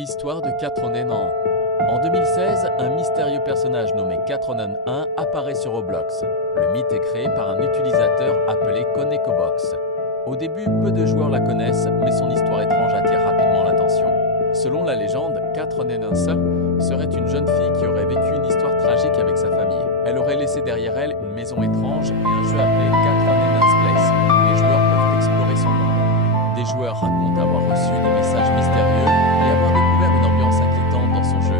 Histoire de Catronen. En 2016, un mystérieux personnage nommé Catronen 1 apparaît sur Roblox. Le mythe est créé par un utilisateur appelé ConecoBox. Au début, peu de joueurs la connaissent, mais son histoire étrange attire rapidement l'attention. Selon la légende, Catronen 1 serait une jeune fille qui aurait vécu une histoire tragique avec sa famille. Elle aurait laissé derrière elle une maison étrange et un jeu appelé Catronen's Place, où les joueurs peuvent explorer son monde. Des joueurs racontent avoir reçu des messages mystérieux et avoir découvert une ambiance inquiétante dans son jeu.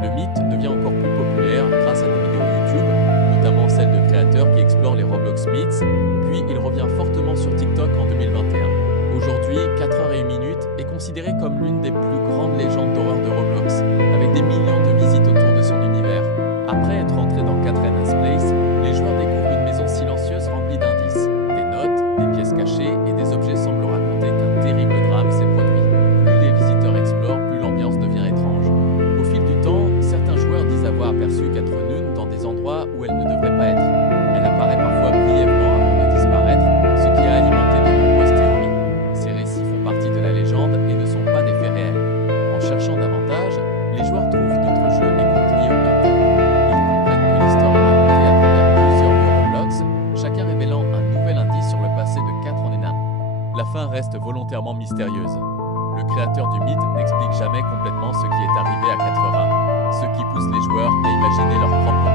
Le mythe devient encore plus populaire grâce à des vidéos YouTube, notamment celles de créateurs qui explorent les Roblox Myths, puis il revient fortement sur TikTok en 2021. Aujourd'hui, 4h01 est considéré comme l'une des plus grandes légendes d'horreur de Roblox, avec des millions de visites autour de son univers. Après être entré dans Catronen's Place, les joueurs découvrent une maison silencieuse remplie d'indices. Des notes, des pièces cachées et des objets semblent raconter qu'un terrible drame s'est produit. Plus les visiteurs explorent, plus l'ambiance devient étrange. Au fil du temps, certains joueurs disent avoir aperçu Catronen dans des endroits où elle ne devrait pas être. Elle apparaît parfois brièvement avant de disparaître, ce qui a alimenté de nombreuses théories. Ces récits font partie de la légende et ne sont pas des faits réels. En cherchant davantage, les joueurs trouvent d'autres jeux et comptes liés au mythe. Ils comprennent que l'histoire est racontée à travers plusieurs jeux Roblox, chacun révélant un nouvel indice sur le passé de Catronen. La fin reste volontairement mystérieuse. Le créateur du mythe n'explique jamais complètement ce qui est arrivé à 4h01, ce qui pousse les joueurs à imaginer leur propre